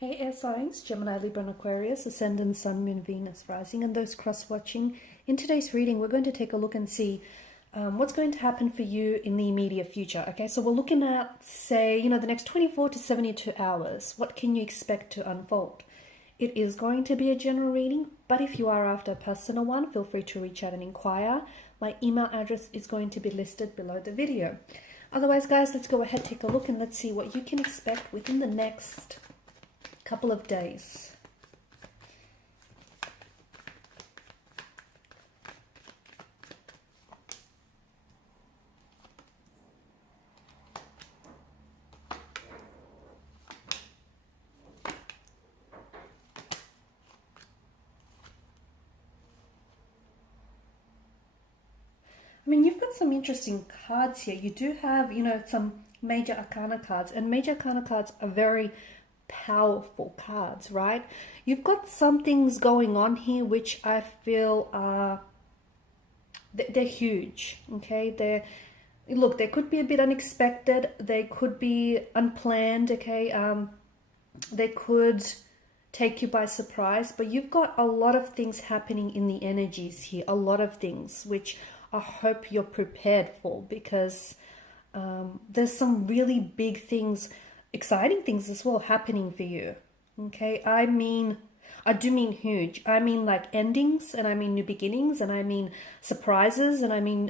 Hey air signs, Gemini, Libra and Aquarius, Ascendant, Sun, Moon, Venus, Rising, and those cross-watching. In today's reading, we're going to take a look and see what's going to happen for you in the immediate future. Okay, so we're looking at, say, the next 24 to 72 hours. What can you expect to unfold? It is going to be a general reading, but if you are after a personal one, feel free to reach out and inquire. My email address is going to be listed below the video. Otherwise, guys, let's go ahead, take a look, and let's see what you can expect within the next couple of days. I mean, you've got some interesting cards here. You do have, some major arcana cards, and major arcana cards are very powerful cards, right? You've got some things going on here which I feel are they're huge. Okay, they could be a bit unexpected, they could be unplanned. Okay, they could take you by surprise, but you've got a lot of things happening in the energies here, a lot of things which I hope you're prepared for, because there's some really big things, exciting things as well happening for you. Okay, I do mean huge. I mean like endings, and I mean new beginnings, and I mean surprises, and I mean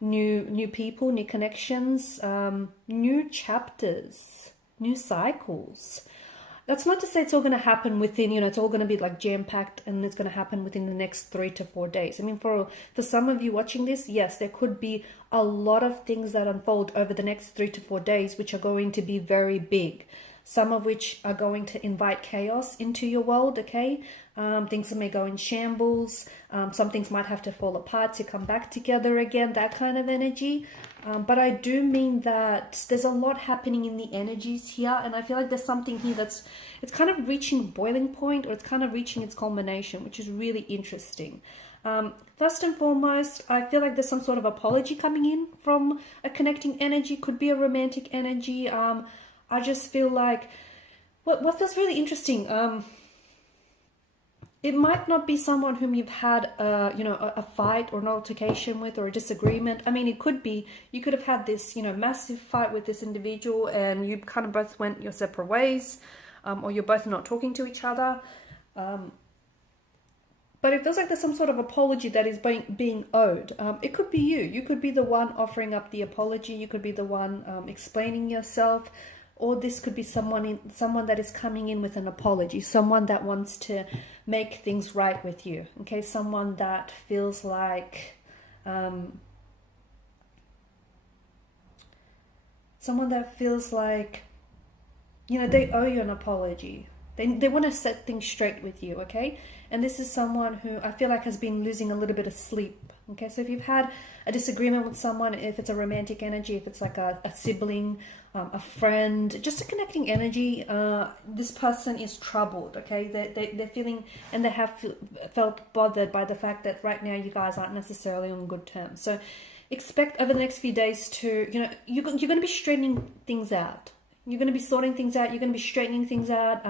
new people, new connections, new chapters, new cycles. That's not to say it's all going to happen within, it's all going to be like jam-packed and it's going to happen within the next 3 to 4 days. I mean, for some of you watching this, yes, there could be a lot of things that unfold over the next 3 to 4 days, which are going to be very big. Some of which are going to invite chaos into your world, okay? Things may go in shambles. Some things might have to fall apart to come back together again, that kind of energy. But I do mean that there's a lot happening in the energies here, and I feel like there's something here it's kind of reaching boiling point, or it's kind of reaching its culmination, which is really interesting. First and foremost, I feel like there's some sort of apology coming in from a connecting energy. Could be a romantic energy. I just feel like what feels really interesting. It might not be someone whom you've had a fight or an altercation with, or a disagreement. I mean, it could be you could have had this massive fight with this individual, and you kind of both went your separate ways, or you're both not talking to each other. But it feels like there's some sort of apology that is being owed. It could be you. You could be the one offering up the apology. You could be the one explaining yourself. Or this could be someone that is coming in with an apology, someone that wants to make things right with you. Okay, someone that feels like they owe you an apology. They want to set things straight with you, okay? And this is someone who I feel like has been losing a little bit of sleep, okay? So if you've had a disagreement with someone, if it's a romantic energy, if it's like a sibling, a friend, just a connecting energy, this person is troubled, okay? They're feeling, and they have felt bothered by the fact that right now you guys aren't necessarily on good terms. So expect over the next few days to, you're going to be straightening things out. You're going to be sorting things out. You're going to be straightening things out.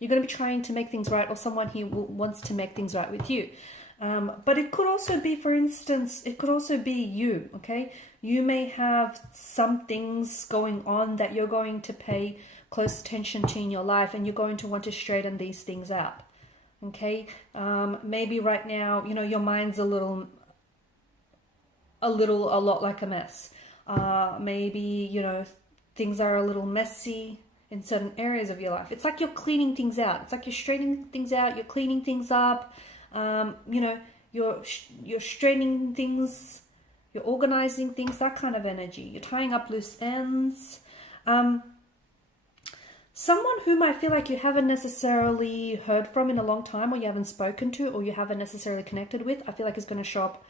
You're going to be trying to make things right, or someone here wants to make things right with you. But it could also be, for instance, it could also be you, okay? You may have some things going on that you're going to pay close attention to in your life, and you're going to want to straighten these things out, okay? Maybe right now, your mind's a lot like a mess. Maybe, things are a little messy in certain areas of your life. It's like you're cleaning things out. It's like you're straightening things out. You're cleaning things up. You're straightening things. You're organizing things. That kind of energy. You're tying up loose ends. Someone whom I feel like you haven't necessarily heard from in a long time, or you haven't spoken to, or you haven't necessarily connected with, I feel like is going to show up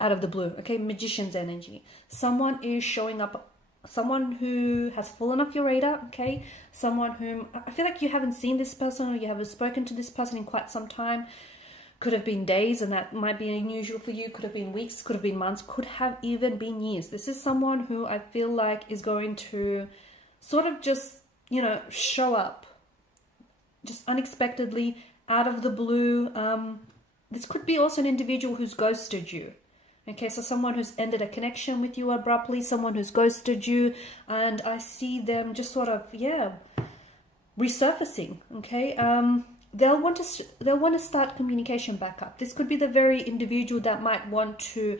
out of the blue. Okay, magician's energy. Someone is showing up. Someone who has fallen off your radar, okay? Someone whom I feel like you haven't seen this person, or you haven't spoken to this person in quite some time. Could have been days, and that might be unusual for you. Could have been weeks, could have been months, could have even been years. This is someone who I feel like is going to sort of just, show up just unexpectedly, out of the blue. This could be also an individual who's ghosted you. Okay, so someone who's ended a connection with you abruptly, someone who's ghosted you, and I see them just sort of, yeah, resurfacing. Okay, they'll want to start communication back up. This could be the very individual that might want to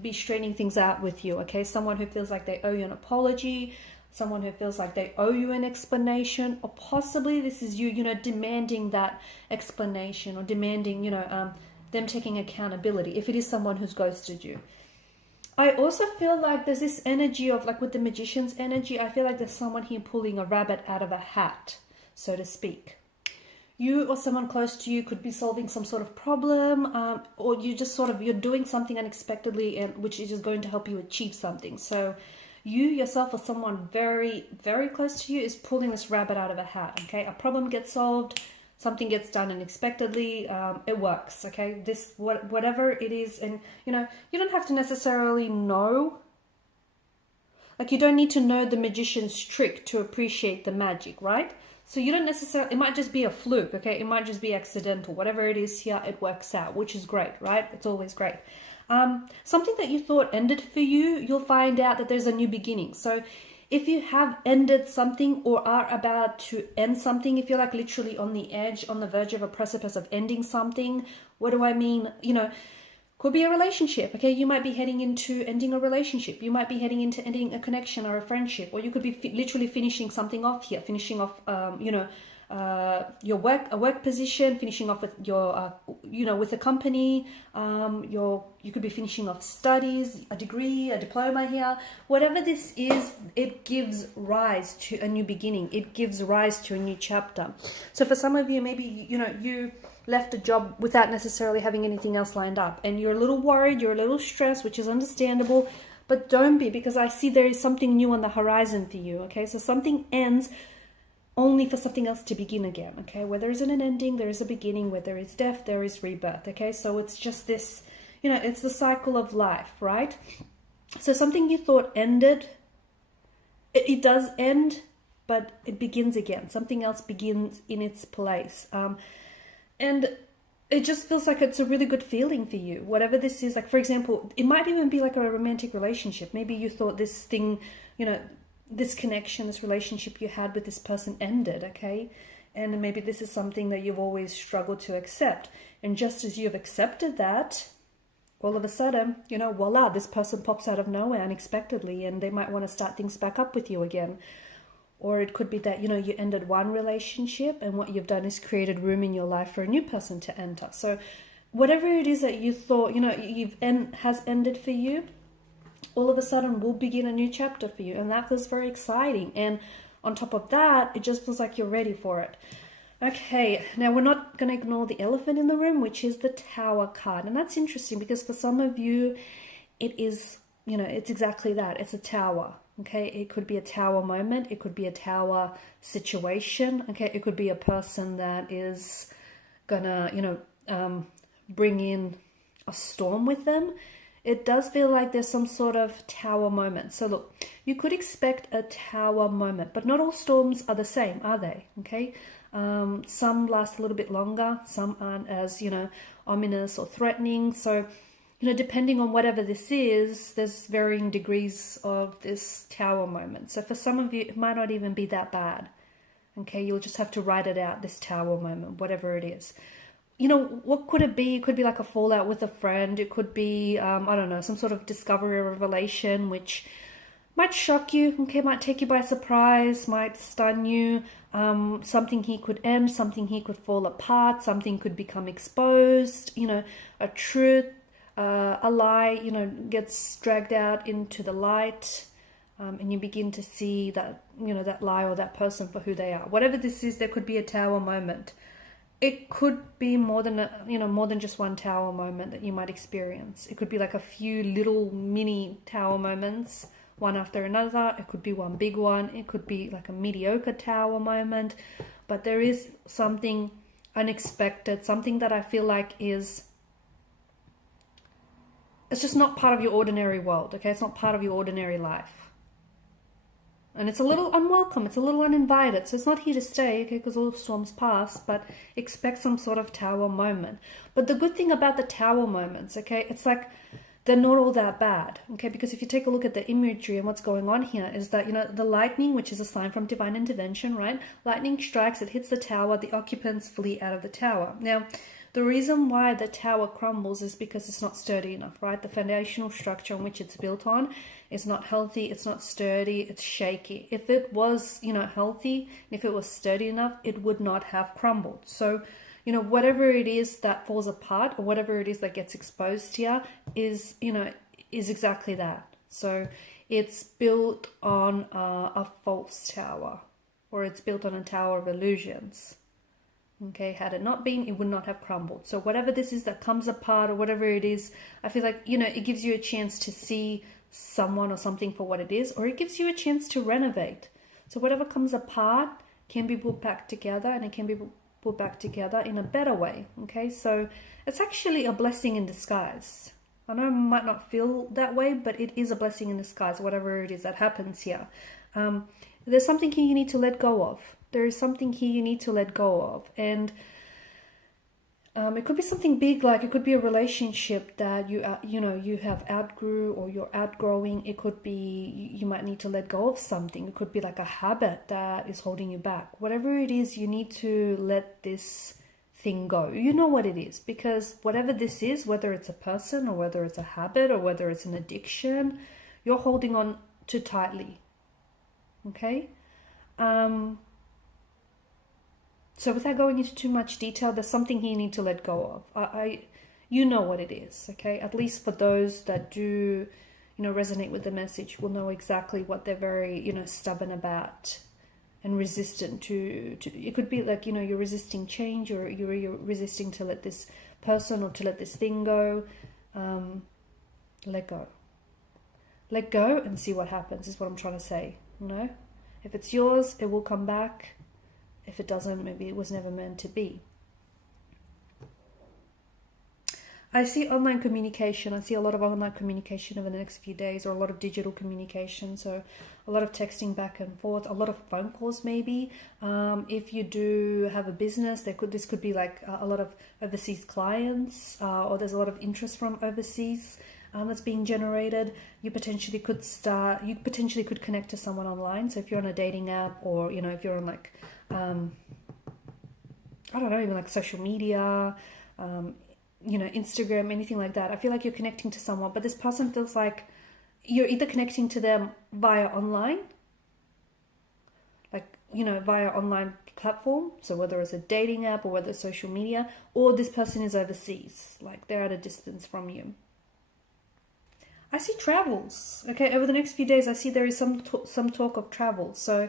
be straightening things out with you. Okay, someone who feels like they owe you an apology, someone who feels like they owe you an explanation, or possibly this is you, demanding that explanation, or demanding, them taking accountability, if it is someone who's ghosted you. I also feel like there's this energy of, like with the magician's energy, I feel like there's someone here pulling a rabbit out of a hat, so to speak. You or someone close to you could be solving some sort of problem, or you just you're doing something unexpectedly, and which is just going to help you achieve something. So you yourself or someone very, very close to you is pulling this rabbit out of a hat. Okay, a problem gets solved, something gets done unexpectedly, it works. Okay, whatever it is, and you don't have to necessarily know. Like, you don't need to know the magician's trick to appreciate the magic, right? So you don't necessarily, it might just be a fluke, okay? It might just be accidental. Whatever it is here, it works out, which is great, right? It's always great. Something that you thought ended for you, you'll find out that there's a new beginning. So if you have ended something or are about to end something, if you're like literally on the edge, on the verge of a precipice of ending something, what do I mean? Could be a relationship, okay? You might be heading into ending a relationship. You might be heading into ending a connection or a friendship, or you could be literally finishing something off here, finishing off, your work position, finishing off with your, with a company. You could be finishing off studies, a degree, a diploma here. Whatever this is, it gives rise to a new beginning. It gives rise to a new chapter. So for some of you, maybe, you left a job without necessarily having anything else lined up, and you're a little worried, you're a little stressed, which is understandable, but don't be, because I see there is something new on the horizon for you. Okay, so something ends only for something else to begin again. Okay, where there isn't an ending, there is a beginning. Where there is death, there is rebirth. Okay, so it's just this, it's the cycle of life, right? So something you thought ended, it does end, but it begins again. Something else begins in its place. And it just feels like it's a really good feeling for you, whatever this is. Like, for example, it might even be like a romantic relationship. Maybe you thought this thing, this connection, this relationship you had with this person ended, okay? And maybe this is something that you've always struggled to accept. And just as you've accepted that, all of a sudden, voila, this person pops out of nowhere unexpectedly, and they might want to start things back up with you again. Or it could be that, you ended one relationship, and what you've done is created room in your life for a new person to enter. So whatever it is that you thought, has ended for you, all of a sudden will begin a new chapter for you. And that feels very exciting. And on top of that, it just feels like you're ready for it. Okay, now we're not going to ignore the elephant in the room, which is the Tower card. And that's interesting because for some of you, it is, it's exactly that. It's a tower. Okay, it could be a tower moment. It could be a tower situation. Okay, it could be a person that is gonna, bring in a storm with them. It does feel like there's some sort of tower moment. So look, you could expect a tower moment, but not all storms are the same, are they? Okay, some last a little bit longer. Some aren't as, ominous or threatening. So, depending on whatever this is, there's varying degrees of this tower moment. So for some of you, it might not even be that bad. Okay, you'll just have to write it out, this tower moment, whatever it is. What could it be? It could be like a fallout with a friend. It could be, some sort of discovery or revelation, which might shock you, okay, might take you by surprise, might stun you. Something here could end, something here could fall apart, something could become exposed, a truth. A lie, gets dragged out into the light, and you begin to see that, that lie or that person for who they are. Whatever this is, there could be a tower moment. It could be more than just one tower moment that you might experience. It could be like a few little mini tower moments, one after another. It could be one big one. It could be like a mediocre tower moment. But there is something unexpected, something that I feel like it's just not part of your ordinary world, okay? It's not part of your ordinary life. And it's a little unwelcome, it's a little uninvited, so it's not here to stay, okay, because all the storms pass, but expect some sort of tower moment. But the good thing about the tower moments, okay, it's like they're not all that bad, okay, because if you take a look at the imagery and what's going on here is that, you know, the lightning, which is a sign from divine intervention, right? Lightning strikes, it hits the tower, the occupants flee out of the tower. Now, the reason why the tower crumbles is because it's not sturdy enough, right? The foundational structure on which it's built on is not healthy, it's not sturdy, it's shaky. If it was, you know, healthy, if it was sturdy enough, it would not have crumbled. So, you know, whatever it is that falls apart or whatever it is that gets exposed here is, you know, is exactly that. So it's built on a false tower, or it's built on a tower of illusions. Okay, had it not been, it would not have crumbled. So whatever this is that comes apart or whatever it is, I feel like, you know, it gives you a chance to see someone or something for what it is, or it gives you a chance to renovate. So whatever comes apart can be put back together, and it can be put back together in a better way. Okay, so it's actually a blessing in disguise. I know it might not feel that way, but it is a blessing in disguise, whatever it is that happens here. There's something here you need to let go of. There is something here you need to let go of. And it could be something big, like it could be a relationship that you have outgrew or you're outgrowing. It could be you might need to let go of something. It could be like a habit that is holding you back. Whatever it is, you need to let this thing go. You know what it is, because whatever this is, whether it's a person or whether it's a habit or whether it's an addiction, you're holding on too tightly. Okay? So without going into too much detail, there's something here you need to let go of. You know what it is, okay? At least for those that do, you know, resonate with the message will know exactly what they're very, you know, stubborn about and resistant to. It could be like, you know, you're resisting change, or you're resisting to let this person or to let this thing go. Let go. Let go and see what happens is what I'm trying to say, you know? If it's yours, it will come back. If it doesn't, maybe it was never meant to be. I see online communication. I see a lot of online communication over the next few days, or a lot of digital communication. So a lot of texting back and forth, a lot of phone calls maybe. If you do have a business, this could be like a lot of overseas clients, or there's a lot of interest from overseas that's being generated. You potentially could connect to someone online. So if you're on a dating app, or, you know, if you're on like, I don't know, even like social media, you know, Instagram, anything like that. I feel like you're connecting to someone, but this person feels like you're either connecting to them via online, like, you know, via online platform. So whether it's a dating app or whether it's social media, or this person is overseas, like they're at a distance from you. I see travels. Okay, over the next few days, I see there is some talk of travel. So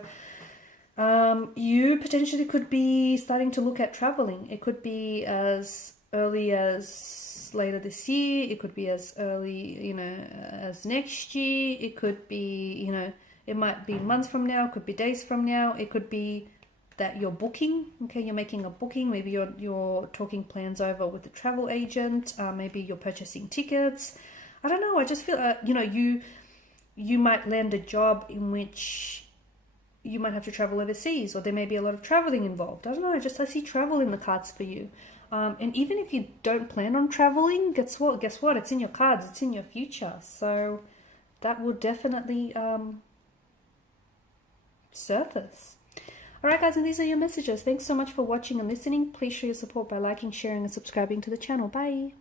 you potentially could be starting to look at traveling. It could be as early as later this year. It could be as early, you know, as next year. It could be, you know, it might be months from now. It could be days from now. It could be that you're booking. Okay, you're making a booking. Maybe you're talking plans over with a travel agent. Maybe you're purchasing tickets. I don't know. I just feel, you know, you might land a job in which you might have to travel overseas, or there may be a lot of traveling involved. I don't know. I see travel in the cards for you. And even if you don't plan on traveling, guess what? It's in your cards. It's in your future. So that will definitely surface. All right, guys, and these are your messages. Thanks so much for watching and listening. Please show your support by liking, sharing, and subscribing to the channel. Bye.